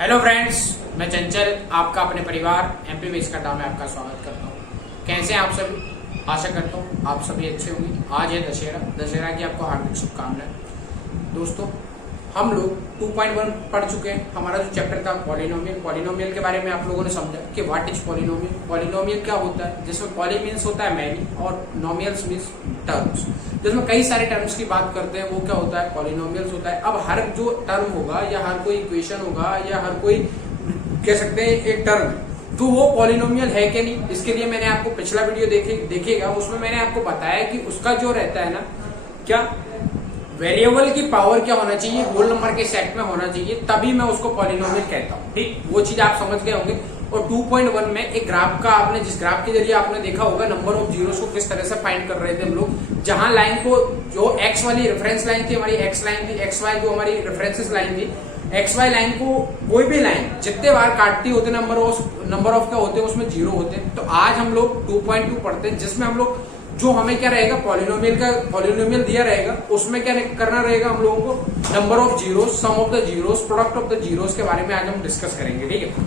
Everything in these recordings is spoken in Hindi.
हेलो फ्रेंड्स, मैं चंचल आपका अपने परिवार एमपी बेस का में आपका स्वागत करता हूँ। कैसे हैं आप सभी? आशा करता हूँ आप सभी अच्छे होंगे। आज है दशहरा की आपको हार्दिक शुभकामनाएं। दोस्तों, हम लोग 2.1 पढ़ चुके हैं। हमारा जो चैप्टर था पॉलिनोमियल के बारे में आप लोगों ने समझा कि व्हाट इज पॉलिनोमियल क्या होता है, जिसमें पॉली मीन्स होता है मैनी और नोमियल्स मीन्स टर्म्स, जिसमें कई सारे टर्म्स की बात करते हैं। वो क्या होता है? पॉलिनोमियल्स होता है। अब हर जो टर्म होगा या हर कोई इक्वेशन होगा या हर कोई कह सकते हैं एक टर्म, तो वो पॉलिनोमियल है कि नहीं, इसके लिए मैंने आपको पिछला वीडियो देखिएगा, उसमें मैंने आपको बताया कि उसका जो रहता है ना, क्या वेरिएबल की पावर क्या होना चाहिए, होल नंबर के सेट में होना चाहिए, तभी मैं उसको पॉलिनोमियल कहता हूँ। ठीक, वो चीज आप समझ गए होंगे। और 2.1 में एक ग्राफ का आपने जिस ग्राफ के जरिए आपने देखा होगा नंबर ऑफ जीरोस को किस तरह से फाइंड कर रहे थे हम लोग, जहां लाइन को जो एक्स वाली रेफरेंस लाइन थी, हमारी एक्स लाइन थी, एक्स वाई जो हमारी रेफरेंसेस लाइन थी, एक्स वाई लाइन को कोई भी लाइन जितने बार काटती होते नंबर ऑफ क्या होते हैं उसमें जीरो होते हैं। तो आज हम लोग 2.2 पढ़ते हैं, जिसमें हम लोग जो हमें क्या रहेगा पॉलिनोमियल दिया रहेगा, उसमें क्या करना रहेगा हम लोगों को, number of zeros, sum of the zeros, product of the zeros के बारे में आज हम डिस्कस करेंगे। ठीक है,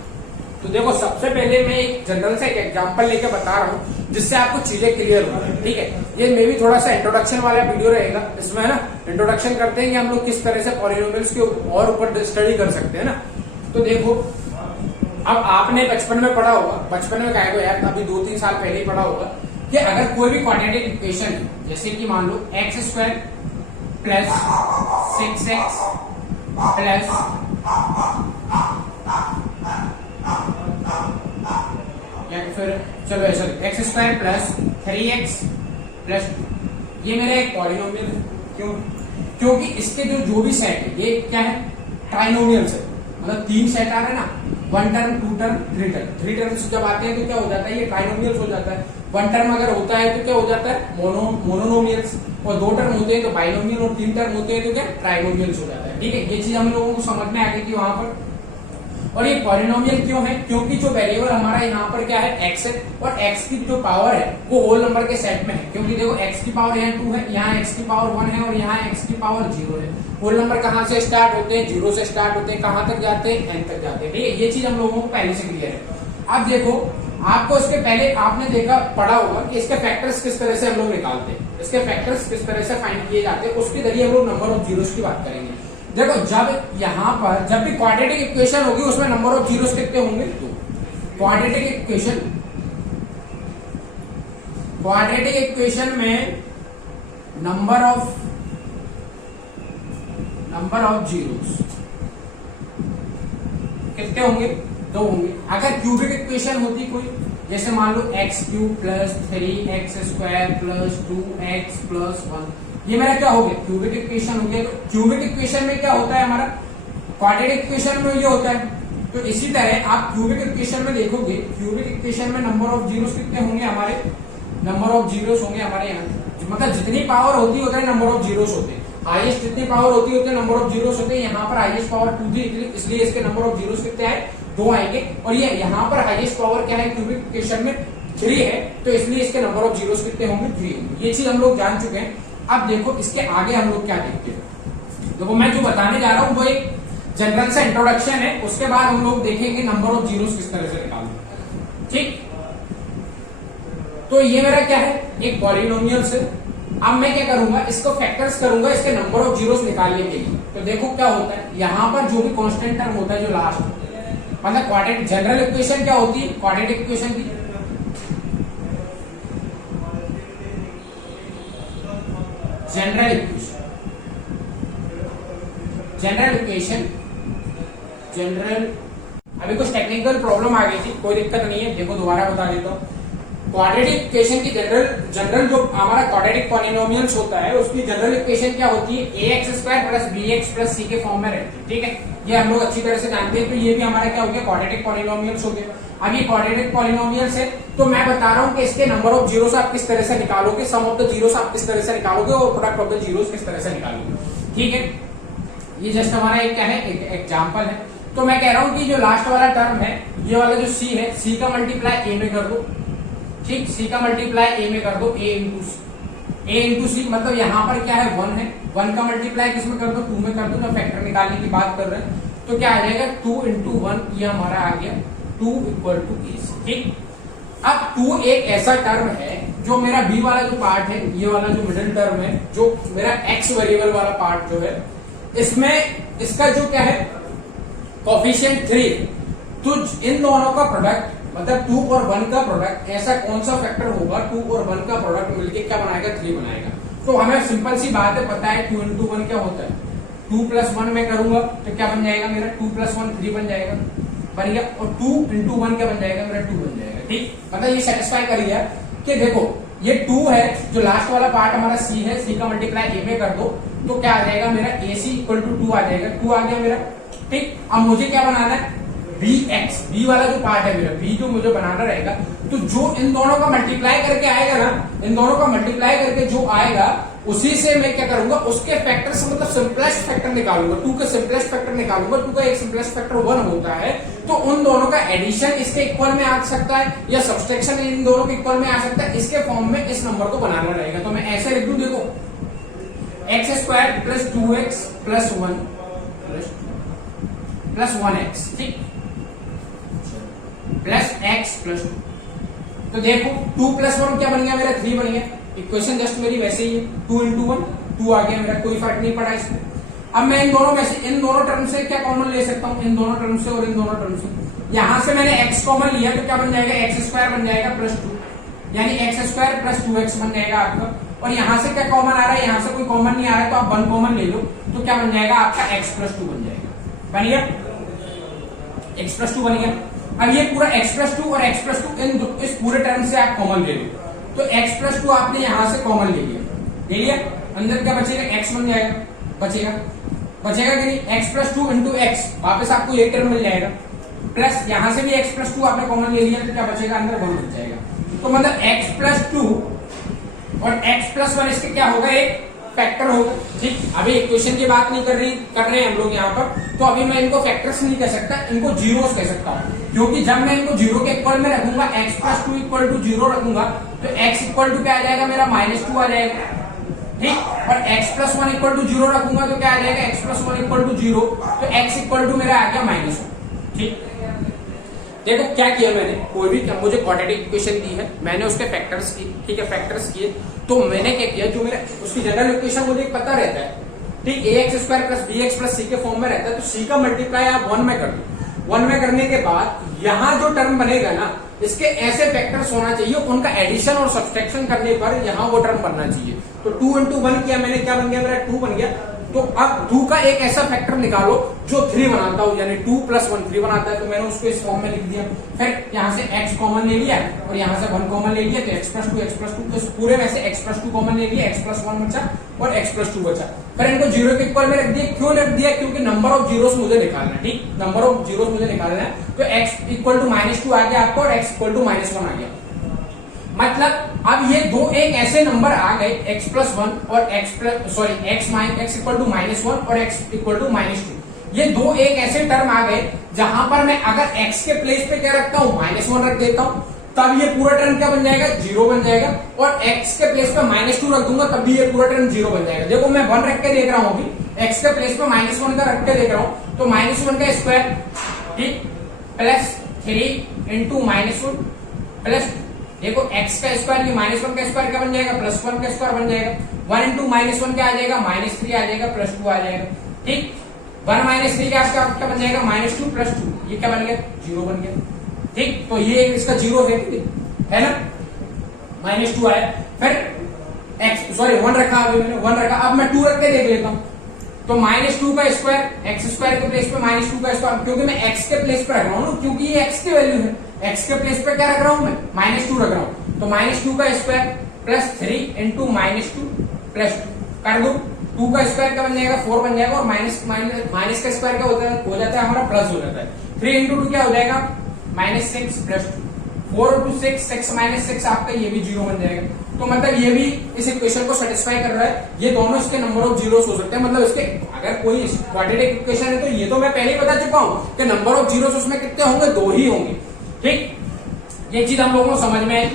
तो देखो सबसे पहले मैं एक जनरल से एक एग्जांपल लेके बता रहा हूँ जिससे आपको चीजें क्लियर हो जाए। ठीक है, ये मे भी थोड़ा सा इंट्रोडक्शन वाला वीडियो रहेगा, इसमें है ना इंट्रोडक्शन करते हैं कि हम लोग किस तरह से पॉलिनोमियल्स के और ऊपर स्टडी कर सकते हैं ना। तो देखो, अब आपने बचपन में पढ़ा होगा, बचपन में कहेगा यार अभी 2-3 साल पहले ही पढ़ा होगा कि अगर कोई भी क्वाड्रेटिक इक्वेशन है, जैसे कि मान लो x² प्लस 6x प्लस या फिर चलो ऐसा x² प्लस 3x प्लस 2, ये मेरा एक पॉलिनोमियल है। क्यों? क्योंकि इसके जो भी सेट है ये क्या है, ट्राइनोमियल्स है। मतलब 3 सेट आ रहे हैं ना, 1 टर्म 2 टर्म 3 टर्म्स जब आते हैं तो क्या हो जाता है, ये ट्राइनोमियल्स हो जाता है। 1 टर्म अगर होता है तो क्या हो जाता है, मोनोनोमियल्स, और 2 टर्म होते हैं तो बाइनोमियल, और 3 टर्म होते हैं तो क्या ट्राइनोमियल्स हो जाता है। ठीक है, ये चीज हम लोगों को समझ में आ गई थी वहां पर। और ये पॉलिनोमियल क्यों है? क्योंकि जो वेरिएबल हमारा यहाँ पर क्या है, x है, और x की जो पावर है वो होल नंबर के सेट में है। क्योंकि देखो x की पावर यहाँ 2 है, यहाँ x की पावर 1 है, और यहाँ x की पावर 0 है। होल नंबर कहाँ से स्टार्ट होते हैं? 0 से स्टार्ट होते हैं। कहाँ तक जाते हैं? n तक जाते हैं। ठीक है, ये चीज हम लोगों को पहले से क्लियर है। अब देखो, आपको इसके पहले आपने देखा पढ़ा होगा कि इसके फैक्टर्स किस तरह से हम लोग निकालते हैं, इसके फैक्टर्स किस तरह से फाइंड किए जाते हैं, उसके जरिए हम लोग नंबर ऑफ जीरोस की बात करेंगे। देखो, जब यहाँ पर जब भी क्वाड्रेटिक इक्वेशन होगी उसमें नंबर ऑफ जीरोस कितने होंगे? 2। क्वाड्रेटिक इक्वेशन में नंबर ऑफ जीरोस कितने होंगे? 2 होंगे। अगर क्यूबिक इक्वेशन होती कोई, जैसे मान लो x³ plus 3x² plus 2x plus 1, ये मेरा क्या हो गया, क्यूबिक इक्वेशन हो गया। तो क्यूबिक इक्वेशन में क्या होता है हमारा, क्वाड्रेटिक इक्वेशन में ये होता है। तो इसी तरह आप क्यूबिक इक्वेशन में देखोगे, क्यूबिक इक्वेशन में नंबर ऑफ जीरोस कितने होंगे हमारे, नंबर ऑफ जीरोस होंगे हमारे यहाँ, मतलब जितनी पावर होती है उतने नंबर ऑफ जीरोस होते हैं। हाईएस्ट जितनी पावर होती है उतने नंबर ऑफ जीरोस होते हैं। यहाँ पर हाईएस्ट पावर 2 थी, इसलिए इसके नंबर ऑफ जीरोस कितने आए, 2 आएंगे। और ये यहाँ पर हाईएस्ट पावर क्या है, क्यूबिक इक्वेशन में 3 है, तो इसलिए इसके नंबर ऑफ जीरोस कितने होंगे, 3 होंगे। ये चीज हम लोग जान चुके हैं। अब देखो इसके आगे हम लोग क्या देखते हैं। देखो, मैं जो बताने जा रहा हूं वो एक जनरल सा इंट्रोडक्शन है, उसके बाद हम लोग देखेंगे नंबर ऑफ जीरोस किस तरह से निकालना। ठीक, तो ये मेरा क्या है, एक पॉलिनोमियल से। अब मैं क्या करूंगा, इसको फैक्टर्स करूंगा इसके नंबर ऑफ जीरोस निकालने के लिए। तो देखो क्या होता है, यहाँ पर जो भी कांस्टेंट टर्म होता है जो लास्ट, मतलब क्वाड्रेटिक जनरल इक्वेशन क्या होती है, क्वाड्रेटिक इक्वेशन की जनरल इक्वेशन अभी कुछ टेक्निकल प्रॉब्लम आ गई थी, कोई दिक्कत नहीं है। देखो दोबारा बता देता हूँ, क्वाड्रेटिक इक्वेशन की जनरल जो हमारा क्वाड्रेटिक पॉलिनोमियल्स होता है उसकी जनरल इक्वेशन क्या होती है, ax² plus bx plus c के फॉर्म में रहती है। ठीक है, ये हम लोग अच्छी तरह से जानते हैं। तो ये भी हमारा क्या हो गया, क्वाड्रेटिक पॉलिनोमियल्स हो गए। अब ये क्वाड्रेटिक पॉलिनोमियल्स है, तो मैं बता रहा हूँ कि इसके नंबर ऑफ जीरोस आप किस तरह से निकालोगे, सम ऑफ द जीरोस आप किस तरह से निकालोगे, और प्रोडक्ट ऑफ द जीरोस किस तरह से निकालोगे। ठीक है, ये जस्ट हमारा एक क्या है, एक एग्जाम्पल है। तो मैं कह रहा हूँ कि जो लास्ट वाला टर्म है, ये वाला जो c है, c का मल्टीप्लाई a में कर दो। ठीक, c का मल्टीप्लाई a में कर दो, a इंटू सी, मतलब यहाँ पर क्या है, 1 है, 1 का मल्टीप्लाई किसमें कर दो, 2 में कर दो। जब फैक्टर निकालने की बात कर रहे हैं तो क्या आ जाएगा, 2 इंटू 1 ये हमारा आ गया 2 इक्वल टू ए सी। ठीक, अब 2 एक ऐसा टर्म है जो मेरा बी वाला जो पार्ट है, ये वाला जो मिडिल टर्म है, जो मेरा एक्स वेरिएबल वाला पार्ट जो है, इसमें इसका जो क्या है कोफिशिएंट 3, तो इन दोनों का प्रोडक्ट मतलब 2 और 1 का प्रोडक्ट, ऐसा कौन सा फैक्टर होगा 2 और 1 का प्रोडक्ट मिलके क्या बनाएगा 3 बनाएगा। तो हमें सिंपल सी बात है, पता है 2 इंटू 1 क्या होता है, 2 प्लस 1 में करूंगा तो क्या बन जाएगा मेरा 2 प्लस 1 3 बन जाएगा, बन गया। और 2 इंटू 1 क्या बन जाएगा मेरा 2 बन जाएगा। ठीक, मतलब ये सेटिस्फाई कर लिया कि देखो ये 2 है, जो लास्ट वाला पार्ट हमारा सी है, सी का मल्टीप्लाई ए में कर दो तो क्या आ जाएगा मेरा ए सी इक्वल टू 2 आ जाएगा, 2 आ गया मेरा। ठीक, अब मुझे क्या बनाना है बी एक्स, बी वाला जो पार्ट है मेरा, बी जो मुझे बनाना रहेगा, तो जो इन दोनों का मल्टीप्लाई करके आएगा ना, इन दोनों का मल्टीप्लाई करके जो आएगा उसी से मैं क्या करूंगा, उसके फैक्टर से मतलब सिंपलेस्ट फैक्टर निकालूंगा, 2 का सिंपलेस्ट फैक्टर निकालूंगा। 2 का एक सिंपलेस्ट फैक्टर 1 होता है, तो उन दोनों का एडिशन इसके इक्वल में आ सकता है या सब्सट्रैक्शन इन दोनों के इक्वल में आ सकता है। इसके फॉर्म में इस नंबर को बनाना रहेगा, तो मैं ऐसे लिख दूं, देखो x square plus 2x plus 1 plus 1x, ठीक, प्लस x प्लस 2। तो देखो 2 प्लस 1 क्या बन गया मेरा 3 बन गया। इक्वेशन जस्ट मेरी वैसे ही है, 2 इंटू 1 2 आ गया मेरा, कोई फर्क नहीं पड़ा इसमें। अब मैं इन दोनों में से, इन दोनों टर्म से क्या कॉमन ले सकता हूँ, इन दोनों टर्म से और इन दोनों टर्म से। यहां से मैंने x कॉमन लिया तो क्या बन जाएगा एक्स स्क्वायर बन जाएगा प्लस 2, यानी एक्स स्क्वायर प्लस 2x बन जाएगा आपका। और यहां से क्या कॉमन आ रहा है, यहां से कोई कॉमन नहीं आ रहा है, तो आप 1 कॉमन ले लो तो क्या बन जाएगा आपका x प्लस 2 बन जाएगा, बन गया x प्लस 2 बन गया। अब ये पूरा x प्लस 2 और x प्लस 2 इस पूरे टर्म से आप कॉमन ले लो, तो x प्लस 2 आपने यहां से कॉमन ले लिया, अंदर क्या बचेगा x बन जाएगा, बचेगा कि नहीं, x प्लस 2 इंटू एक्स, वापस आपको ये टर्म मिल जाएगा, प्लस यहां से भी x प्लस 2 आपने कॉमन ले लिया तो क्या बचेगा अंदर 1 बच जाएगा। तो मतलब x प्लस 2 और x प्लस 1 इसके क्या होगा एक फैक्टर होगा। ठीक, अभी इक्वेशन की बात नहीं कर रहे हैं हम लोग यहाँ पर, तो अभी मैं इनको फैक्टर्स नहीं कह सकता, इनको जीरोस कह सकता हूँ, क्योंकि जब मैं इनको जीरो के इक्वल में रखूंगा, x प्लस 2 इक्वल टू 0 रखूंगा तो x इक्वल टू क्या आ जाएगा मेरा -2 आ जाएगा। ठीक, और x प्लस 1 इक्वल टू 0 रखूंगा तो क्या आ जाएगा x प्लस 1 इक्वल टू 0, तो x इक्वल टू मेरा आ गया -1। ठीक, देखो क्या किया मैंने, कोई भी मुझे क्वाड्रेटिक इक्वेशन दी है, मैंने उसके फैक्टर्स की, ठीक है, फैक्टर्स किए, तो मैंने क्या किया, जो मेरा उसकी जनरल इक्वेशन मुझे पता रहता है, ठीक, ax square plus bx plus c के फॉर्म में रहता है, तो c का मल्टीप्लाई आप 1 में कर दो। 1 में करने के बाद यहाँ जो टर्म बनेगा ना, इसके ऐसे फैक्टर्स होना चाहिए, उनका एडिशन और सब्सट्रैक्शन करने पर यहाँ वो टर्म बनना चाहिए। तो 2 इंटू 1 किया मैंने, क्या बन गया मेरा 2 बन गया। तो अब 2 का एक ऐसा फैक्टर निकालो जो 3 बनाता हो, यानी 2 प्लस 1 3 बनाता है, तो मैंने उसको इस फॉर्म में लिख दिया। फिर यहाँ से x कॉमन ले लिया और यहाँ से 1 कॉमन ले लिया, तो x प्लस 2 इस पूरे में से x प्लस 2 कॉमन ले लिया, x प्लस 1 बचा और x प्लस 2 बचा। फिर इनको 0 के इक्वल में रख दिया, क्यों रख दिया, क्योंकि नंबर ऑफ जीरोस मुझे निकालना है। ठीक, नंबर ऑफ जीरोस मुझे निकालना है, तो x इक्वल टू -2 आ गया आपको और x इक्वल टू -1 आ गया। मतलब अब ये दो एक ऐसे नंबर आ गए x प्लस 1 और x इक्वल टू -1 और x इक्वल टू -2, ये दो एक ऐसे टर्म आ गए जहां पर मैं अगर x के प्लेस पे क्या रखता हूं -1 रख देता हूं, तब ये पूरा टर्म क्या बन जाएगा 0 बन जाएगा, और x के प्लेस पे -2 रख दूंगा तब भी ये पूरा टर्म 0 बन जाएगा। देखो मैं 1 रख के देख रहा हूं, अभी x के प्लेस पे -1 का रख के देख रहा हूं, तो -1 का स्क्वायर, ठीक, प्लस 3 इंटू -1 प्लस, देखो x का स्क्वायर, ये -1 का स्क्वायर क्या बन जाएगा +1 का स्क्वायर बन जाएगा, 1 इंटू -1 क्या आ जाएगा -3 आ जाएगा, +2 आ जाएगा। ठीक, 1 -3 क्या आपका क्या बन जाएगा -2 + 2, ये क्या बन गया 0 बन गया। ठीक, तो ये इसका 0 है ना, -2 आया। फिर 1 रखा, अभी मैंने 1 रखा, अब मैं 2 रख के देख लेता हूँ, तो -2 का स्क्वायर, x स्क्वायर के प्लेस पे -2 का स्क्वायर, क्योंकि मैं x के प्लेस पे रख रहा हूँ, क्योंकि ये x की वैल्यू है, x के प्लेस पे क्या रख रहा हूँ मैं -2 रख रहा हूँ, तो -2 का स्क्वायर प्लस 3 इंटू -2 प्लस 2 कर दो, 2 का स्क्वायर क्या बन जाएगा 4 बन जाएगा, और माइनस का स्क्वायर क्या हो जाता है हमारा प्लस हो जाता है, 3 इंटू 2 क्या हो जाएगा -6 प्लस 2, 4 इंटू 6 -6 आपका ये भी 0 बन जाएगा। तो मतलब ये भी इस इक्वेशन को सेटिस्फाई कर रहा है, ये दोनों इसके नंबर ऑफ जीरोस हो सकते हैं, मतलब इसके अगर कोई क्वाड्रेटिक इक्वेशन है तो ये तो मैं पहले ही बता चुका हूं कि नंबर ऑफ जीरोस उसमें कितने होंगे, 2 ही होंगे। ठीक, ये चीज हम लोगों को समझ में आई।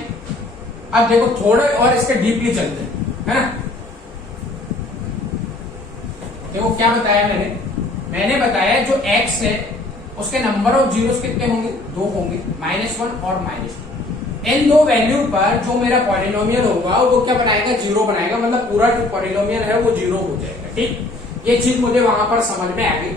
अब देखो थोड़े और इसके डीपली चलते हैं, है ना। देखो क्या बताया मैंने बताया जो x है उसके नंबर ऑफ जीरोस कितने होंगे, 2 होंगे, -1 और -2। इन दो वैल्यू पर जो मेरा पॉलिनोमियल होगा वो क्या बनाएगा, 0 बनाएगा, मतलब पूरा जो पॉलिनोमियल है वो 0 हो जाएगा। ठीक, ये चीज मुझे वहां पर समझ में आ गई।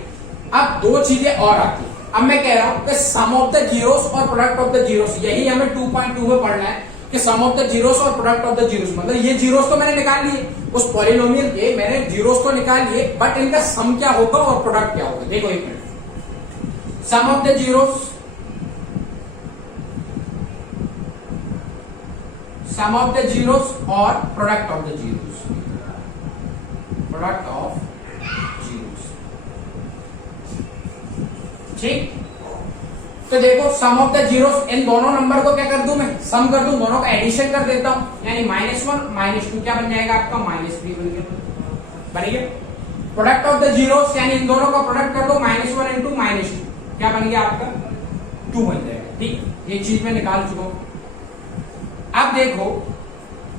अब दो चीजें और आती है। अब मैं कह रहा हूं कि सम ऑफ द जीरोस और प्रोडक्ट ऑफ द जीरोस, यही हमें 2.2 में पढ़ना है कि सम ऑफ द जीरोस और प्रोडक्ट ऑफ द जीरोस, मतलब ये जीरोस तो मैंने निकाल लिए, उस पॉलिनोमियल के मैंने जीरोस तो निकाल लिए, बट इनका सम क्या होगा और प्रोडक्ट क्या होगा। देखो एक minute, sum of the zeros, sum of the zeros और product of the zeros, product of zeros. ठीक, तो देखो सम ऑफ द जीरोस, इन दोनों नंबर को क्या कर दूं मैं, सम कर दूं, दोनों का एडिशन कर देता हूं, यानी -1 -2 क्या बन जाएगा आपका, -3 बन गया। प्रोडक्ट ऑफ द जीरोस यानी इन दोनों का प्रोडक्ट कर दो, -1 इंटू -2 क्या बन गया आपका, 2 बन जाएगा। ठीक, ये चीज मैं निकाल चुका हूं। अब देखो,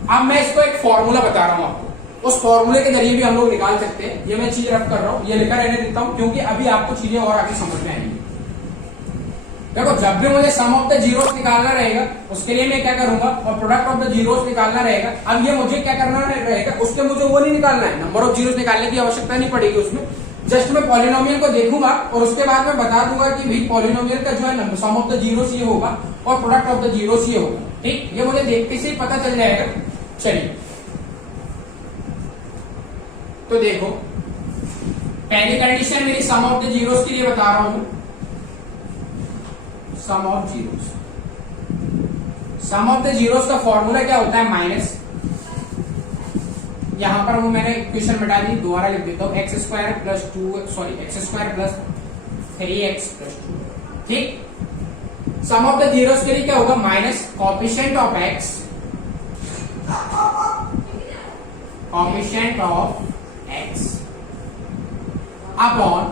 अब मैं इसको एक फॉर्मूला बता रहा हूं आपको, उस फॉर्मूले के जरिए भी हम लोग निकाल सकते हैं। ये मैं चीज रख कर रहा हूं, ये लिखा रहने देता हूं क्योंकि अभी आपको चीजें और आगे समझ में आएंगी। देखो, जब भी मुझे सम ऑफ द जीरोस निकालना रहेगा उसके लिए मैं क्या करूंगा, और प्रोडक्ट ऑफ द जीरोस निकालना रहेगा। अब ये मुझे क्या करना रहेगा, उसके मुझे वो नहीं निकालना है, नंबर ऑफ जीरोस निकालने की आवश्यकता नहीं पड़ेगी उसमें। जस्ट मैं पॉलिनोमियल को देखूंगा और उसके बाद मैं बता दूंगा कि भाई पॉलिनोमियल का जो है सम ऑफ द जीरोस ये होगा और प्रोडक्ट ऑफ द जीरोस ये होगा। ठीक, ये मुझे देखते से पता चल जाएगा। चलिए, तो देखो पहली कंडीशन मेरी सम ऑफ द जीरोस के लिए बता रहा हूं, sum of zeros, sum of the zeros का फॉर्मूला क्या होता है, माइनस, यहां पर वो मैंने इक्वेशन मिटा दी, दोबारा लिख देता हूं, x² plus 2, sorry x² plus 3x plus 2। ठीक, सम ऑफ द जीरोस के लिए क्या होगा, minus coefficient of x, coefficient of x upon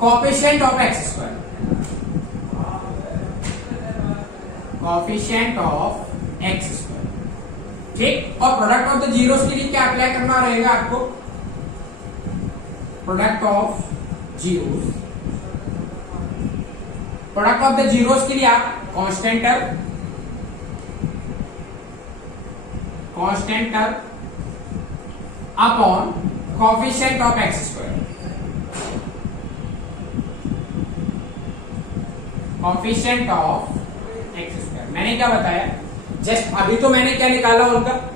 coefficient of x², coefficient of x²। ठीक, और प्रोडक्ट ऑफ द जीरोस के लिए क्या अप्लाई करना रहेगा आपको, product of zeros, product of the zeros के लिए आप constant term upon coefficient of x², coefficient of x²। मैंने क्या बताया, जस्ट अभी तो मैंने क्या निकाला,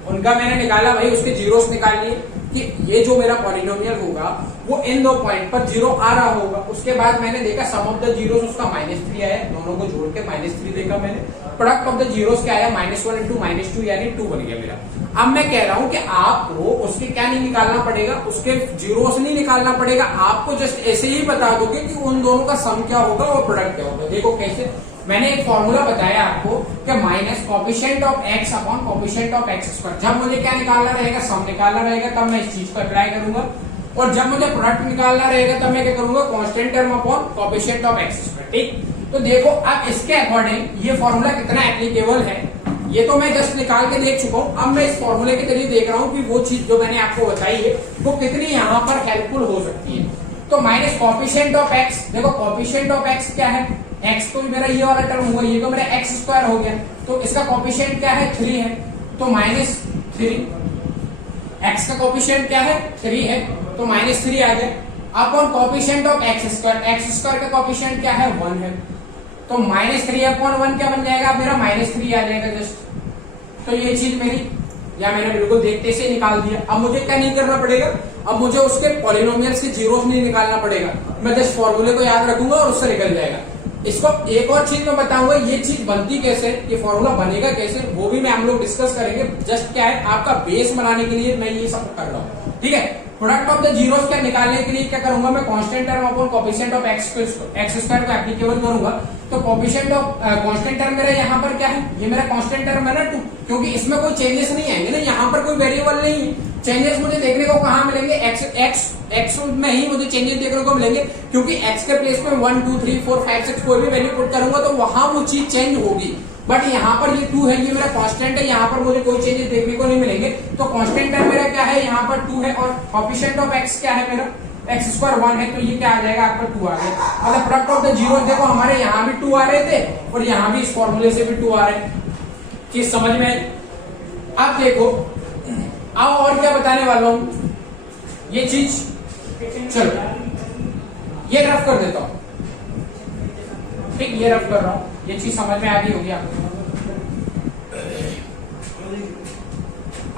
उनका मैंने निकाला भाई, उसके जीरोस निकाल लिए कि ये जो मेरा पॉलिनोमियल होगा वो इन दो पॉइंट पर 0 आ रहा होगा। उसके बाद मैंने देखा सम ऑफ द जीरोस उसका -3 आया, दोनों को जोड़ के -3 देखा मैंने। प्रोडक्ट ऑफ द जीरोस क्या आया, -1 इंटू -2 यानी 2 बन गया मेरा। अब मैं कह रहा हूं कि आपको उसके क्या नहीं निकालना पड़ेगा, उसके जीरोस नहीं निकालना पड़ेगा, आपको जस्ट ऐसे ही बता दोगे कि उन दोनों का सम क्या होगा और प्रोडक्ट क्या होगा। देखो कैसे, मैंने एक फॉर्मूला बताया आपको कि minus coefficient of x upon coefficient of x²। जब मुझे क्या निकालना रहेगा, सम निकालना रहेगा, तब मैं इस चीज को अप्लाई करूंगा, और जब मुझे प्रोडक्ट निकालना रहेगा तब मैं क्या करूंगा, constant term upon coefficient of x²। ठीक, तो देखो अब इसके अकॉर्डिंग ये फॉर्मूला कितना एप्लीकेबल है, ये तो मैं जस्ट निकाल के देख चुका हूं। अब मैं इस फॉर्मूले के जरिए देख रहा हूं कि वो चीज जो मैंने आपको बताई है वो कितनी यहाँ पर हेल्पफुल हो सकती है। तो माइनस कोएफिशिएंट ऑफ x, देखो कोएफिशिएंट ऑफ x क्या है, x तो मेरा ये वाला टर्म हुआ, ये तो मेरा x² हो गया, तो इसका कोएफिशिएंट क्या है, 3 है, तो -3। x का कोएफिशिएंट क्या है, 3 है, तो -3 आ गया, upon coefficient of x², x² का कोएफिशिएंट क्या है, 1 है, तो -3 अपॉन 1 क्या बन जाएगा, मेरा -3 आ जाएगा जस्ट। तो ये चीज मेरी, या मैंने बिल्कुल देखते से निकाल दिया। अब मुझे क्या नहीं करना पड़ेगा, अब मुझे उसके पॉलिनोमियल्स के जीरोस नहीं निकालना पड़ेगा, मैं जस्ट फॉर्मूले को याद रखूंगा और उससे निकल जाएगा। इसको एक और चीज मैं बताऊंगा, ये चीज बनती कैसे, ये फॉर्मूला बनेगा कैसे, वो भी मैं हम लोग डिस्कस करेंगे। जस्ट क्या है, आपका बेस बनाने के लिए मैं ये सब कर रहा हूँ। ठीक है, प्रोडक्ट ऑफ द जीरोस क्या निकालने के लिए क्या करूंगा, मैं constant term upon coefficient of x² को एप्लीकेबल करूंगा। तो कोएफिशिएंट ऑफ कांस्टेंट टर्म मेरा यहाँ पर क्या है, ये मेरा कांस्टेंट टर्म है ना 2, क्योंकि इसमें कोई चेंजेस नहीं आएंगे ना, यहाँ पर कोई वेरिएबल नहीं है। चेंजेस मुझे देखने को कहाँ मिलेंगे, x में ही मुझे चेंजेस देखने को मिलेंगे, क्योंकि x के प्लेस में 1 2 3 4 5 6 कोई भी वैल्यू पुट करूंगा तो वहां वो चीज चेंज होगी। बट यहाँ पर ये 2 है, ये मेरा कांस्टेंट है, यहाँ पर मुझे कोई चेंजेस देखने को नहीं मिलेंगे। तो कांस्टेंट टर्म मेरा क्या है, यहाँ पर 2 है, और कोएफिशिएंट ऑफ x क्या है मेरा, एक्स स्क्वायर 1 है, तो ये क्या आ जाएगा आपका 2 आ गया। मतलब प्रोडक्ट ऑफ द जीरो देखो हमारे यहाँ भी 2 आ रहे थे और यहाँ भी इस फॉर्मूले से भी 2 आ रहे हैं। चीज समझ में आई? अब देखो अब और क्या बताने वाला हूं ये चीज, चलो ये रफ कर देता हूं, ठीक, ये रफ कर रहा हूं, ये चीज समझ में आ गई होगी आपको।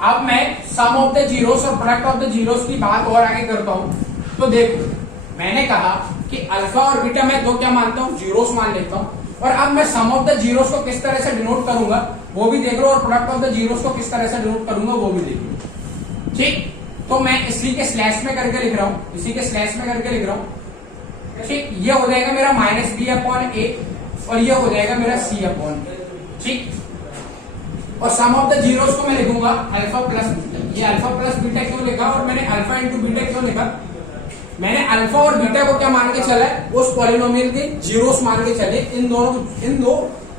अब मैं सम ऑफ द जीरोस और प्रोडक्ट ऑफ द जीरोस की बात और आगे करता हूं। तो देखो मैंने कहा कि अल्फा और बीटा मैं दो क्या मानता हूं, जीरोस मान लेता हूं, और अब मैं सम ऑफ द जीरोस को किस तरह से डिनोट करूंगा वो भी देख लो, और प्रोडक्ट ऑफ द जीरोस को किस तरह से डिनोट करूंगा वो भी देख लो, ठीक। तो मैं इसी के स्लैश में करके लिख रहा हूं, इसी के स्लैश में करके लिख रहा हूं, ठीक। ये हो जाएगा मेरा माइनस बी अपॉन ए और ये हो जाएगा मेरा सी अपॉन, ठीक। और सम ऑफ द जीरोस को मैं लिखूंगा अल्फा प्लस बीटा। ये अल्फा प्लस बीटा क्यों लिखा और मैंने अल्फा इंटू बीटा क्यों लिखा? मैंने अल्फा और बीटा को क्या मान के चला है, उस पॉलिनोमियल के जीरोस मान के चले। इन दो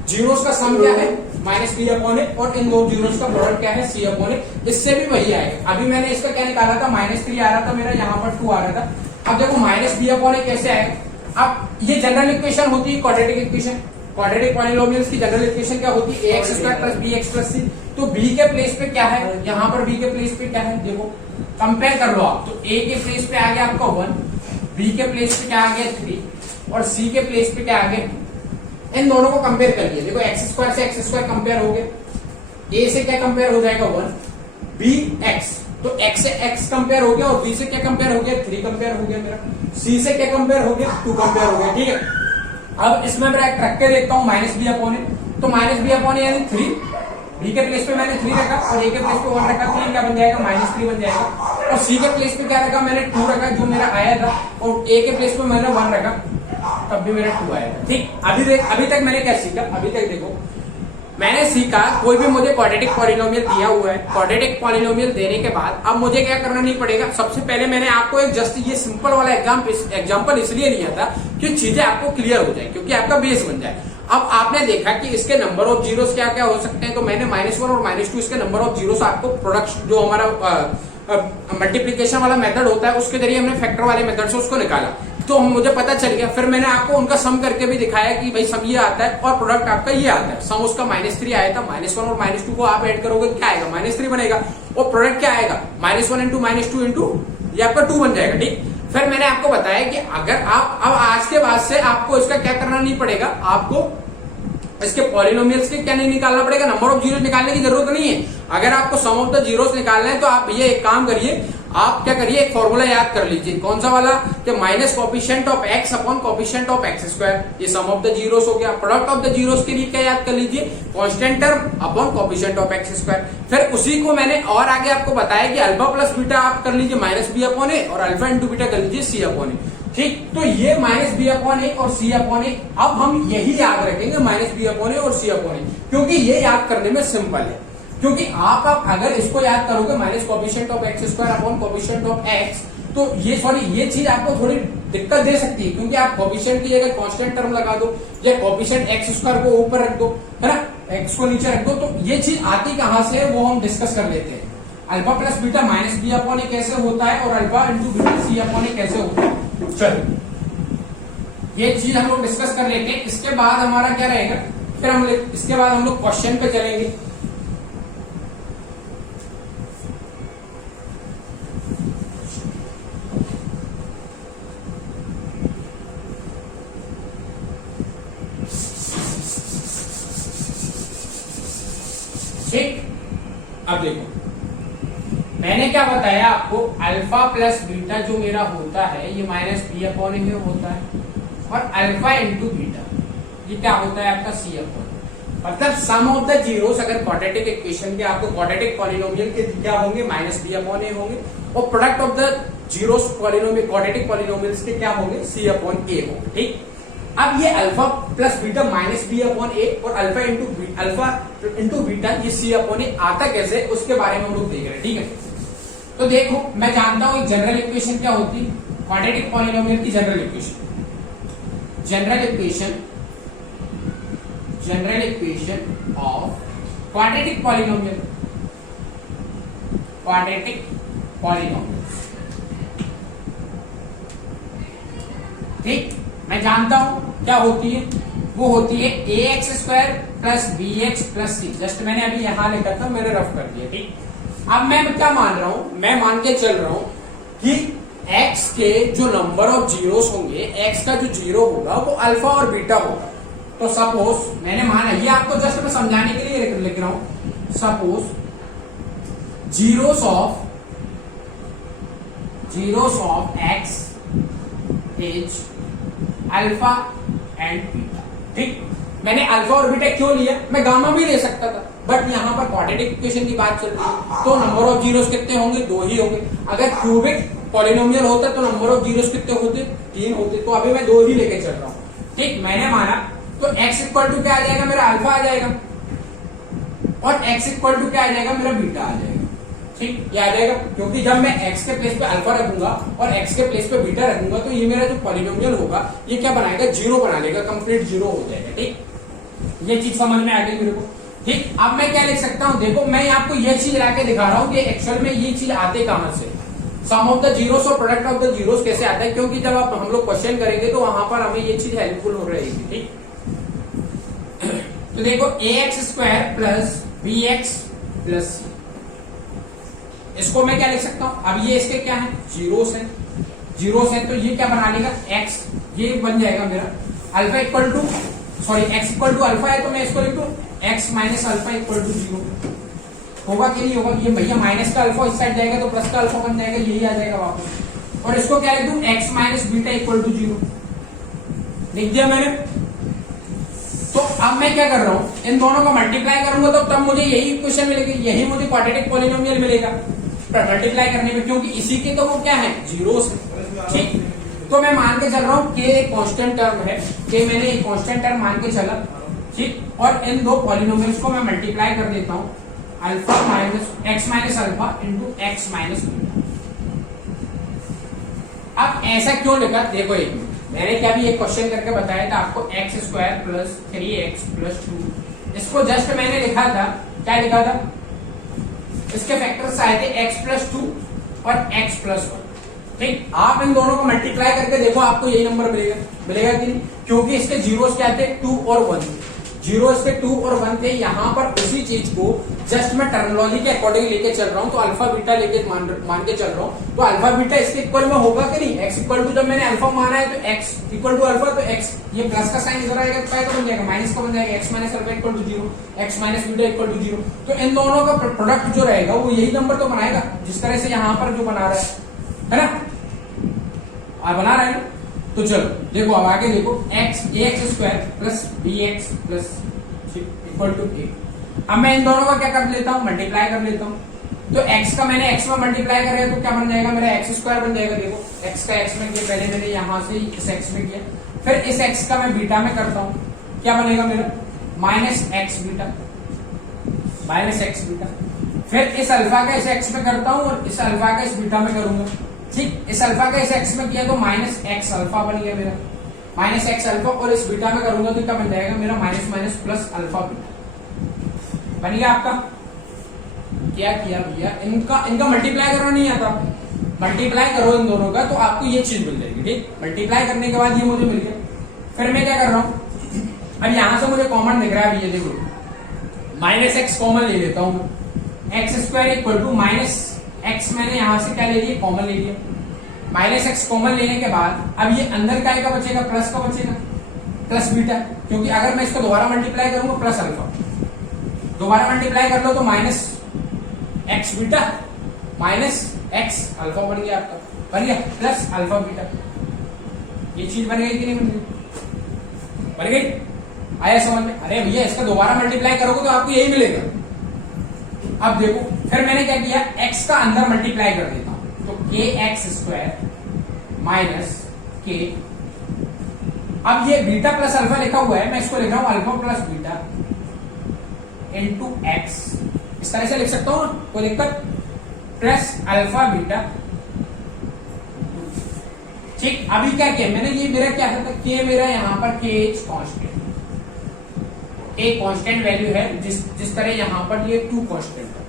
जीरोस का सम क्या है माइनस बी अपॉन ए, और इन दो जीरोस का प्रोडक्ट क्या है सी अपॉन ए। इससे भी वही आएगा। अभी मैंने इसका क्या निकाला था, -3 आ रहा था मेरा, यहाँ पर 2 आ रहा था। अब देखो माइनस बी अपॉन ए कैसे आएगा। अब ये जनरल इक्वेशन होती है क्वाड्रेटिक इक्वेशन, क्वाड्रेटिक पॉलिनोमियल्स की जनरल इक्वेशन क्या होती है, ax square plus B X plus C. तो b के प्लेस पे क्या है, यहाँ पर b के प्लेस पे क्या है, देखो कंपेयर कर लो आप। तो a के प्लेस पे आ गया आपका 1, b के प्लेस पे क्या आ गया 3 और c के प्लेस पे क्या आ गया। इन दोनों को कंपेयर करिए, देखो एक्स स्क्वायर से एक्स स्क्वायर कंपेयर हो गया, a से क्या कंपेयर हो जाएगा 1, b x, तो x से x कंपेयर हो गया, और b से क्या कंपेयर हो गया 3 कंपेयर हो गया मेरा, c से क्या कंपेयर हो गया 2 कंपेयर हो गया, ठीक है। अब इसमें मैं रख के देखता हूँ माइनस बी अपॉन ए, तो माइनस बी अपॉन ए यानी 3, बी के प्लेस पे मैंने 3 रखा और ए के प्लेस पे 1 रखा, तो ये क्या बन जाएगा -3 बन जाएगा। और सी के प्लेस पे क्या रखा मैंने 2 रखा जो मेरा आया था, और ए के प्लेस पे मैंने 1 रखा तब भी मेरा 2 आएगा, ठीक। अभी तक मैंने क्या सीखा, अभी तक देखो मैंने सीखा कोई भी मुझे क्वाड्रेटिक पॉलिनोमियल दिया हुआ है, क्वाड्रेटिक पॉलिनोमियल देने के बाद अब मुझे क्या करना नहीं पड़ेगा। सबसे पहले मैंने आपको एक जस्ट ये सिंपल वाला एग्जांपल इसलिए लिया था कि चीजें आपको क्लियर हो जाए, क्योंकि आपका बेस बन जाए। अब आपने देखा कि इसके नंबर ऑफ जीरोस क्या क्या हो सकते हैं, तो मैंने -1 और -2 इसके नंबर ऑफ जीरोस आपको प्रोडक्ट जो हमारा मल्टीप्लीकेशन वाला मेथड होता है उसके जरिए हमने फैक्टर वाले मेथड से उसको निकाला, तो मुझे पता चल गया। फिर मैंने आपको उनका सम करके भी दिखाया कि भाई सम ये आता है और प्रोडक्ट आपका ये आता है। सम उसका -3 आया था, -1 और -2 को आप ऐड करोगे क्या आएगा -3 बनेगा, और प्रोडक्ट क्या आएगा -1 इंटू -2 इंटू ये आपका 2 बन जाएगा, ठीक। फिर मैंने आपको बताया कि अगर आप अब आज के बाद से आपको इसका क्या करना नहीं पड़ेगा, आपको इसके पॉलिनोमियल्स के क्या नहीं निकालना पड़ेगा, नंबर ऑफ जीरोस निकालने की जरूरत नहीं है। अगर आपको सम ऑफ द जीरोस निकालना है तो आप ये एक काम करिए, आप क्या करिए एक फॉर्मूला याद कर लीजिए। कौन सा वाला, कि minus coefficient of x upon coefficient of x square, ये सम ऑफ द जीरोस हो गया। प्रोडक्ट ऑफ द जीरोस के लिए क्या याद कर लीजिए, constant term upon coefficient of x square. फिर उसी को मैंने और आगे आपको बताया कि अल्फा प्लस बीटा आप कर लीजिए माइनस बी अपॉन ए, और अल्फा इंटू बीटा कर लीजिए सी अपॉन ए, ठीक। तो ये माइनस बी अपॉन ए और सी अपॉन ए, अब हम यही याद रखेंगे माइनस बी अपॉन ए और सी अपॉन ए, क्योंकि ये याद करने में सिंपल है। क्योंकि आप अगर इसको याद करोगे minus coefficient of x square upon coefficient of x, तो ये चीज आपको थोड़ी दिक्कत दे सकती है, क्योंकि आप कोफिशिएंट की जगह कांस्टेंट टर्म लगा दो या कोफिशिएंट एक्स स्क्वायर को ऊपर रख दो, है ना, एक्स को नीचे रख दो, तो ये चीज आती कहां से है वो हम डिस्कस कर लेते हैं। Alpha plus beta minus B upon A कैसे होता है और alpha into beta C upon A कैसे होता है, चलो ये चीज हम लोग डिस्कस कर लेते हैं। इसके बाद हमारा क्या रहेगा, फिर इसके बाद हम लोग क्वेश्चन पे चलेंगे। ठीक, अब देखो मैंने क्या बताया आपको, अल्फा प्लस बीटा जो मेरा होता है ये माइनस बी अपॉन ए में होता है, और अल्फा इंटू बीटा ये क्या होता है आपका सी अपॉन, मतलब सम ऑफ द जीरोस अगर क्वाड्रेटिक इक्वेशन के आपको क्वाड्रेटिक पॉलिनोमियल के क्या होंगे माइनस बी अपॉन ए होंगे, और product of the zeros polynomial quadratic polynomials के क्या होंगे सी अपॉन ए होंगे, ठीक। अब ये alpha plus beta minus B upon A और अल्फा इंटू बीटा ये सी अपॉन ए आता कैसे, उसके बारे में हम लोग देख रहे हैं, ठीक है। तो देखो मैं जानता हूं एक जनरल इक्वेशन क्या होती है, क्वाड्रेटिक पॉलिनोमियल की general equation of quadratic polynomial मैं जानता हूं क्या होती है, वो होती है ax² plus bx plus c। Just मैंने अभी यहां लिखा था, मैंने रफ कर दिया, ठीक। अब मैं क्या मान रहा हूं, मैं मान के चल रहा हूं कि x के जो नंबर ऑफ जीरोस होंगे, x का जो जीरो होगा वो अल्फा और बीटा होगा। तो सपोज मैंने माना, ये आपको जस्ट मैं समझाने के लिए लिख रहा हूं, suppose zeros of x is alpha and beta, ठीक। मैंने अल्फा और बीटा क्यों लिया, मैं गामा भी ले सकता था, बट यहां पर क्वाड्रेटिक इक्वेशन की बात चल रही है, तो नंबर ऑफ जीरोस कितने होंगे, 2 ही होंगे। अगर क्यूबिक पॉलिनोमियल होता तो नंबर ऑफ जीरोस कितने होते, 3 होते। तो अभी मैं 2 ही लेके चल रहा हूं, ठीक। मैंने माना तो x इक्वल टू क्या आ जाएगा, मेरा अल्फा आ जाएगा, और x इक्वल टू क्या आ जाएगा, मेरा बीटा आ जाएगा, ठीक। ये आ जाएगा क्योंकि जब मैं x के प्लेस पे अल्फा रखूंगा और x के प्लेस पे बीटा रखूंगा तो ये मेरा जो पॉलिनोमियल होगा ये क्या बनाएगा, 0 बना लेगा, कंप्लीट 0 हो जाएगा, ठीक। ये चीज समझ में आ गई मेरे को, ठीक। अब मैं क्या लिख सकता हूं, देखो मैं आपको ये चीज लाके दिखा रहा हूं कि एक्चुअल में ये चीज आते कहां से, सम ऑफ द जीरोस और प्रोडक्ट ऑफ द जीरोस कैसे आता है, क्योंकि जब आप हम लोग क्वेश्चन करेंगे तो वहां पर हमें ये चीज हेल्पफुल हो रहेगी, ठीक। तो देखो ax² plus bx plus c, इसको मैं क्या लिख सकता हूं, अब ये इसके क्या है, जीरोस है, तो ये क्या बना लेगा x, ये बन जाएगा मेरा alpha equal to, sorry x equal to alpha है तो मैं इसको लिख दूं x minus alpha equal to 0। होगा कि नहीं होगा, ये भैया माइनस का अल्फा इस साइड जाएगा तो प्लस का अल्फा बन जाएगा, यही आ जाएगा वापस। और इसको क्या लिख दूं, x minus beta equal to 0, लिख दिया मैंने। तो अब मैं क्या कर रहा हूं, इन दोनों को मल्टीप्लाई करूंगा तो तब मुझे यही इक्वेशन मिलेगी, यही मुझे क्वाड्रेटिक पॉलिनोमियल मिलेगा मल्टीप्लाई करने में, क्योंकि इसी के तो वो क्या है, जीरोस है, ठीक। तो मैं मान के चल रहा हूं कि एक कांस्टेंट टर्म है, कि मैंने एक कांस्टेंट टर्म मान के चला, ठीक। और इन दो पॉलिनोमियल्स को मैं मल्टीप्लाई कर देता हूं, alpha minus x minus alpha into x minus beta. अब ऐसा क्यों लिखा, देखो एक मैंने क्या भी एक क्वेश्चन करके बताया था आपको, x² प्लस 3x प्लस 2, इसको जस्ट मैंने लिखा था, क्या लिखा था, इसके फैक्टर्स आए थे x प्लस 2 और x प्लस 1, ठीक। आप इन दोनों को मल्टीप्लाई करके देखो, आपको यही नंबर मिलेगा कि नहीं, क्योंकि इसके जीरोस क्या थे, 2 और 1, जीरो इसके 2 और 1 थे। यहाँ पर उसी चीज को जस्ट मैं टर्मिनोलॉजी के अकॉर्डिंग लेके चल रहा हूँ, तो अल्फा बीटा लेके मान के चल रहा हूँ, तो अल्फा बीटा इसके इक्वल में होगा कि नहीं, x इक्वल टू, जब मैंने अल्फा माना है तो x इक्वल टू अल्फा, तो x ये प्लस का साइन इधर आएगा तो क्या बन जाएगा, माइनस का बन जाएगा, x minus alpha equal to 0, x minus beta equal to 0। तो इन दोनों का प्रोडक्ट जो रहेगा वो यही नंबर तो बनाएगा, जिस तरह से यहाँ पर जो बना रहा है ना, बना रहा है ना। तो चलो देखो अब आगे देखो, ax² plus bx plus equal to 8। अब मैं इन दोनों का क्या कर लेता हूँ, मल्टीप्लाई कर लेता हूँ। तो x का मैंने x में मल्टीप्लाई कर तो क्या बन जाएगा, मेरा x² बन जाएगा। देखो x का x में किया, पहले मैंने यहां से इस x में किया, फिर इस x का मैं बीटा में करता हूँ, क्या बनेगा मेरा, माइनस x बीटा, फिर इस अल्फा का इस x में करता हूँ और इस अल्फा का इस बीटा में करूंगा, ठीक। इस अल्फा का इस x में किया तो माइनस x अल्फा बन गया मेरा, माइनस x अल्फा, और इस बीटा में करूंगा तो क्या बन जाएगा मेरा, minus minus plus alpha beta बन गया आपका। क्या किया भैया, इनका मल्टीप्लाई करना नहीं आता, मल्टीप्लाई करो इन दोनों का तो आपको ये चीज मिल जाएगी, ठीक। मल्टीप्लाई करने के बाद ये मुझे मिल गया, फिर मैं क्या कर रहा हूँ, अब यहां से मुझे कॉमन दिख रहा है, ये देखो माइनस x कॉमन ले लेता हूँ, x² equal to minus x, मैंने यहां से क्या ले लिया, कॉमन ले लिया, माइनस x कॉमन लेने के बाद अब ये अंदर का बचेगा, प्लस का बचेगा, प्लस बीटा, क्योंकि अगर मैं इसको दोबारा मल्टीप्लाई करूंगा प्लस अल्फा, दोबारा मल्टीप्लाई कर लो तो minus x beta minus x alpha बन गया आपका, बन गया प्लस अल्फा बीटा। ये चीज बन गई कि नहीं बन गई, बन गई, आया समझ में। अरे भैया इसका दोबारा मल्टीप्लाई करोगे तो आपको यही मिलेगा। अब देखो फिर मैंने क्या किया, x का अंदर मल्टीप्लाई कर देता हूं, तो kx² माइनस k, अब ये बीटा प्लस अल्फा लिखा हुआ है, मैं इसको लिख रहा हूं alpha plus beta into x, इस तरह से लिख सकता हूं ना, कोई दिक्कत, प्लस अल्फा बीटा, ठीक। अभी क्या किया मैंने, ये मेरा क्या था, k मेरा यहां पर k कांस्टेंट, एक कांस्टेंट वैल्यू है, जिस तरह यहां पर ये 2 कांस्टेंट है,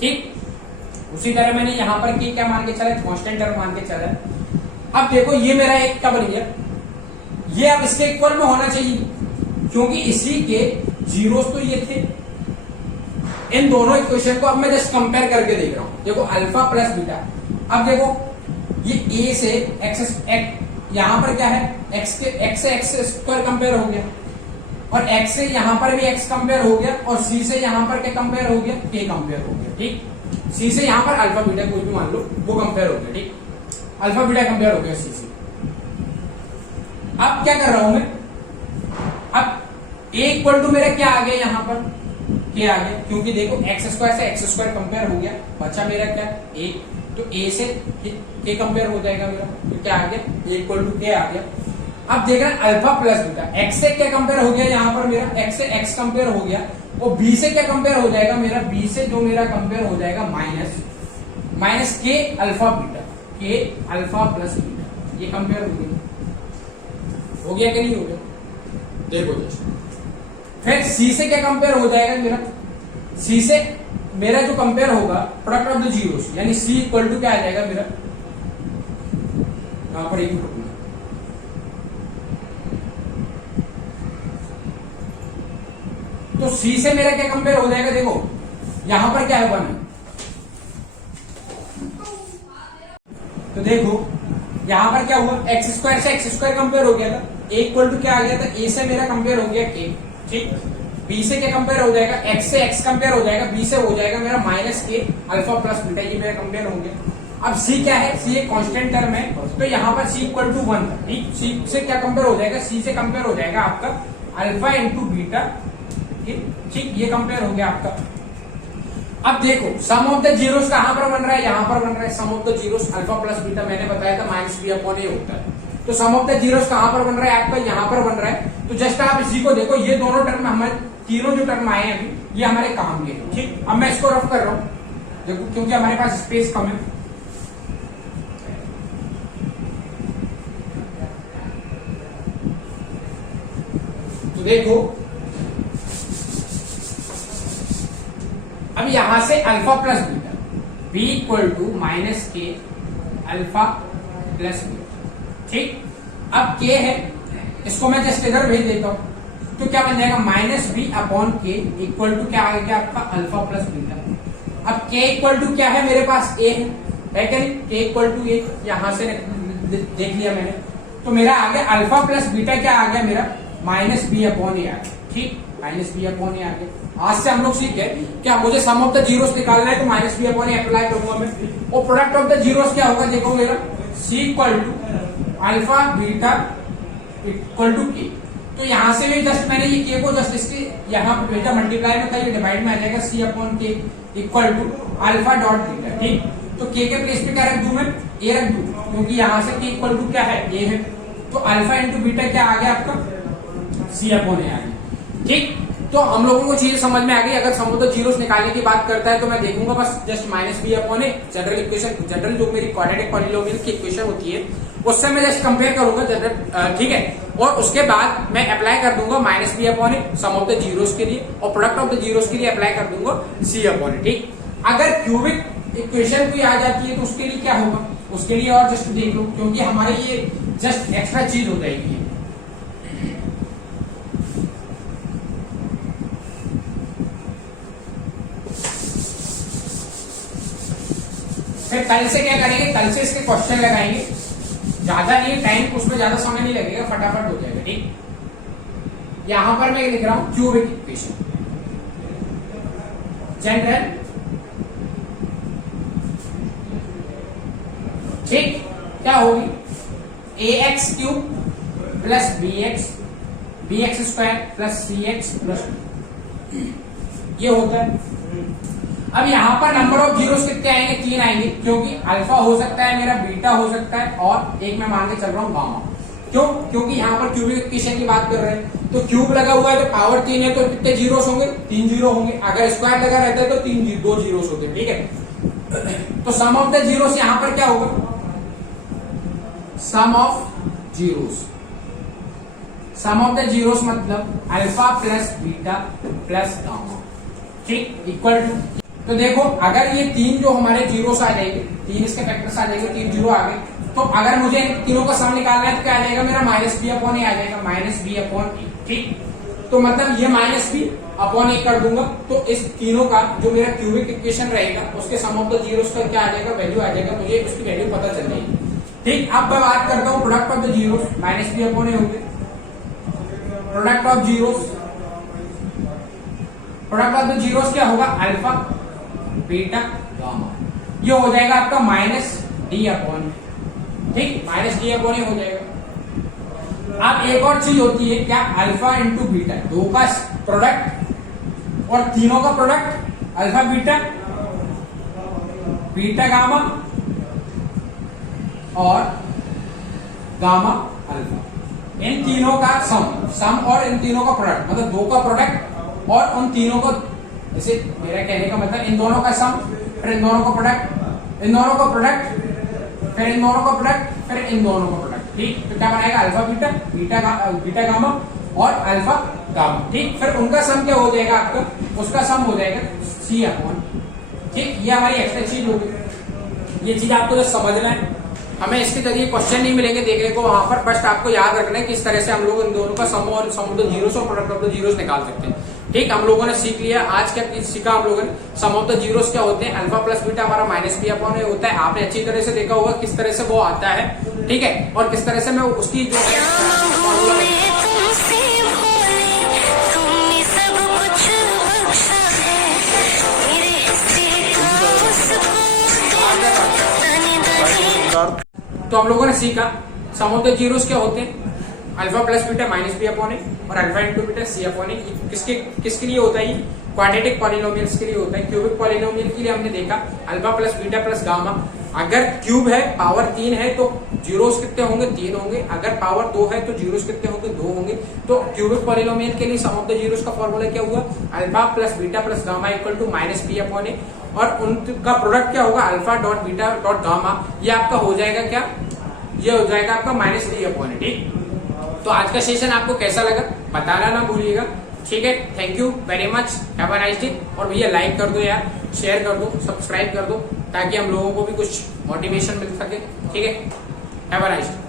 ठीक। उसी तरह मैंने यहां पर क्या मान के चला, कांस्टेंट टर्म मान के चला। अब देखो ये मेरा एक क्या बन गया, ये अब इसके इक्वल में होना चाहिए, क्योंकि इसी के जीरोस तो ये थे। इन दोनों इक्वेशन को अब मैं जस्ट कंपेयर करके देख रहा हूं। देखो अल्फा प्लस बीटा, अब देखो ये ए से एक्स, यहां पर क्या है एक्स से एक्स स्क्वायर कंपेयर हो गया, और एक्स से यहां पर भी एक्स कंपेयर हो गया, और सी से यहां पर क्या कंपेयर हो गया, के कंपेयर हो गया। ठीक, सी से यहां पर अल्फा बीटा कोई भी मान लो वो कंपेयर हो गया। ठीक, अल्फा बीटा कंपेयर हो गया सी से। अब क्या कर रहा हूं मैं, अब ए इक्वल टू मेरा क्या आ गया, यहां पर के आ गया, क्योंकि देखो एक्स स्क्वायर से एक्स स्क्वायर कंपेयर हो गया, बचा मेरा क्या ए, तो ए से के कंपेयर हो जाएगा मेरा, तो क्या आ गया ए इक्वल टू के आ गया। अब देख रहे हैं अल्फा प्लस बीटा, एक्स से क्या कंपेयर हो गया, यहां पर मेरा एक्स से एक्स कंपेयर हो गया, और बी से क्या कंपेयर हो जाएगा मेरा, बी से जो मेरा कंपेयर हो जाएगा माइनस के अल्फा बीटा, के अल्फा प्लस बीटा, ये कंपेयर हो गया कि नहीं हो गया, देखो जैसे। फिर सी से क्या कंपेयर हो जाएगा मेरा, सी से मेरा जो कंपेयर होगा प्रोडक्ट ऑफ द जीरोस, यानी सी इक्वल टू क्या आ जाएगा मेरा, यहां पर एक तो सी से मेरा क्या कंपेयर हो जाएगा, देखो यहां पर क्या है 1, तो देखो यहां पर क्या हुआ, एक्स स्क्वायर से एक्स स्क्वायर कंपेयर हो गया था, ए इक्वल टू क्या आ गया था, ए से मेरा कंपेयर हो गया के। ठीक, बी से क्या कंपेयर हो जाएगा, एक्स से एक्स कंपेयर हो जाएगा, बी से हो जाएगा मेरा minus K alpha plus beta, ये मेरा कंपेयर हो गया। अब सी क्या है, सी एक कांस्टेंट टर्म है, तो यहाँ पर सी इक्वल टू 1 था। ठीक, सी से क्या कंपेयर हो जाएगा, सी से कंपेयर हो जाएगा आपका अल्फा इंटू बीटा। ठीक, ये कंपेयर हो गया आपका। अब देखो सम ऑफ द जीरोस कहां पर बन रहा है, यहां पर बन रहा है sum of the zeros, alpha plus beta मैंने बताया था माइनस बी अपॉन ए होता है, तो सम ऑफ द जीरोस कहां पर बन रहा है आपका, यहां पर बन रहा है। तो जस्ट आप इसी को देखो, ये दोनों टर्म हमारे तीनों जो टर्म आए हैं अभी, ये हमारे काम के हैं। ठीक, अब मैं इसको रफ कर रहा हूं देखो, क्योंकि हमारे पास स्पेस कम है। तो देखो अब यहां से alpha plus beta, B equal to minus K alpha plus beta. ठीक, अब के है, इसको मैं जस्ट इधर भेज देता हूं, तो क्या बन जाएगा minus B upon K equal to क्या आ गया आपका अल्फा प्लस बीटा। अब के इक्वल टू क्या है मेरे पास, ए है क्या नहीं, के इक्वल टू ए, यहां से देख लिया मैंने, तो मेरा आ गया अल्फा प्लस बीटा क्या आ गया मेरा माइनस बी अपॉन ए आ गया। ठीक, माइनस बी अपॉन ए आ गया। आज से हम लोग सीख गए क्या, मुझे सम ऑफ द जीरोस निकालना है, तो माइनस बी अपॉन ए अप्लाई करूंगा मैं, और प्रोडक्ट ऑफ द जीरोस क्या होगा, देखो मेरा C equal to alpha beta equal to K. तो यहां से भी जस्ट मैंने ये के को जस्ट इसके यहाँ पे भेजा, मल्टीप्लाई में था, ये डिवाइड में आ जाएगा, C upon K equal to alpha dot beta. ठीक, तो के प्लेस पे क्या रख दूं मैं, ए रख दूं, क्योंकि यहां से के इक्वल टू क्या है, ए है, तो अल्फा इंटू बीटा क्या आ गया आपका सी अपॉन ए आ गया। ठीक, तो हम लोगों को चीजें समझ में आ गई। अगर सम ऑफ द जीरोस निकालने की बात करता है तो मैं देखूंगा बस जस्ट माइनस बी अपॉन ए, जनरल इक्वेशन, जनरल जो मेरी क्वाड्रेटिक पॉलिनोमियल की इक्वेशन होती है उससे मैं जस्ट कंपेयर करूंगा जनरल। ठीक है, और उसके बाद मैं अप्लाई कर दूंगा minus B upon A sum of the zeros के लिए, और प्रोडक्ट ऑफ द जीरोस के लिए अप्लाई कर दूंगा सी अपॉन ए। ठीक, अगर क्यूबिक इक्वेशन कोई आ जाती है तो उसके लिए क्या होगा, उसके लिए और जस्ट देख लो, क्योंकि हमारे ये जस्ट एक्स्ट्रा चीज हो जाएगी। फिर कल से क्या करेंगे, कल से इसके क्वेश्चन लगाएंगे, ज्यादा नहीं टाइम, उसमें ज्यादा समय नहीं लगेगा, फटाफट हो जाएगा। ठीक, यहां पर मैं लिख रहा हूं क्यूबिक इक्वेशन जनरल। ठीक, क्या होगी, A X cube plus B X square plus C X plus, ये होता है। अब यहाँ पर नंबर ऑफ जीरोस कितने आएंगे, 3 आएंगे, क्योंकि अल्फा हो सकता है मेरा, बीटा हो सकता है, और एक मैं मान के चल रहा हूँ गामा। क्यों, क्योंकि यहाँ पर क्यूबिक इक्वेशन की बात कर रहे हैं, तो क्यूब लगा हुआ है तो पावर 3 है, तो कितने जीरोस होंगे, 3 जीरो होंगे। अगर स्क्वायर लगा रहता है तो 2 जीरोस होते हैं। ठीक है, तो सम ऑफ द जीरोस यहाँ पर क्या होगा, sum of zeros, sum of the zeros मतलब alpha plus beta plus gamma. ठीक, इक्वल टू, तो देखो अगर ये 3 जो हमारे जीरोस आ जाएंगे, 3 इसके फैक्टर्स आ जाएंगे, 3 जीरो आ गए, तो अगर मुझे इन तीनों का सम निकालना है तो क्या आ जाएगा मेरा माइनस बी अपॉन ए आ जाएगा, माइनस बी अपॉन ए। ठीक, तो मतलब ये माइनस बी अपॉन ए कर दूंगा तो इस तीनों का जो मेरा क्यूबिक इक्वेशन रहेगा उसके सम ऑफ द जीरोस का क्या आ जाएगा, वैल्यू आ जाएगा, मुझे उसकी वैल्यू पता चल जाएगी। ठीक, अब मैं बात करता हूँ product of the zeros, minus B upon A होंगे, product of zeros, product of the zeros क्या होगा, अल्फा बीटा गामा, ये हो जाएगा आपका माइनस डी अपॉन, ठीक, माइनस डी अपॉन ए हो जाएगा। अब एक और चीज होती है क्या, अल्फा इंटू बीटा, दो का प्रोडक्ट और तीनों का product, alpha beta, beta gamma और गामा अल्फा, इन तीनों का सम और इन तीनों का प्रोडक्ट, मतलब दो का प्रोडक्ट और उन तीनों को, जैसे मेरा कहने का मतलब इन दोनों का सम, फिर इन दोनों का प्रोडक्ट, इन दोनों का प्रोडक्ट, फिर इन दोनों का प्रोडक्ट, फिर इन दोनों का प्रोडक्ट। ठीक, तो क्या बनाएगा, अल्फा बीटा, बीटा गामा और अल्फा गामा। ठीक, फिर उनका सम क्या हो जाएगा आपका, उसका सम हो जाएगा सी अपॉन। ठीक, ये हमारी एक्स्ट्रा चीज होगी, ये चीज आपको जब समझना है, हमें इसके जरिए क्वेश्चन नहीं मिलेंगे देखने को वहां पर, बस आपको याद रखना है किस तरह से हम लोग इन दोनों का सम और सम ऑफ द जीरोस और प्रोडक्ट ऑफ द जीरोस निकाल सकते हैं। ठीक, हम लोगों ने सीख लिया, आज क्या सीखा हम लोगों ने, सम ऑफ द जीरोस क्या होते हैं, अल्फा प्लस बीटा हमारा माइनस बी अपॉन ए होता है, आपने अच्छी तरह से देखा होगा किस तरह से वो आता है। ठीक है, और किस तरह से मैं उसकी जो तो हम लोगों ने सीखा सम ऑफ द जीरोस क्या होते हैं, alpha plus beta minus B upon A और alpha into beta C upon A. किसके लिए होता है, ये क्वाड्रेटिक पॉलिनोमियल्स के लिए होता है। क्यूबिक पॉलिनोमियल के लिए हमने देखा alpha plus beta plus gamma, अगर क्यूब है पावर 3 है तो जीरोस कितने होंगे, 3 होंगे, अगर पावर 2 है तो जीरोस कितने होंगे, 2 होंगे। तो क्यूबिक पॉलिनोमियल के लिए सम ऑफ द जीरोस का फॉर्मूला क्या हुआ, alpha plus beta plus gamma equal to minus B upon A, और उनका प्रोडक्ट क्या होगा, alpha dot beta dot gamma, ये आपका हो जाएगा क्या, ये हो जाएगा आपका माइनस डी अपॉन ए। ठीक, तो आज का सेशन आपको कैसा लगा बताना ना भूलिएगा। ठीक है, thank you very much, have a nice day. और भैया लाइक कर दो यार, शेयर कर दो, सब्सक्राइब कर दो, ताकि हम लोगों को भी कुछ मोटिवेशन मिल सके। ठीक है, हैव अ नाइस डे।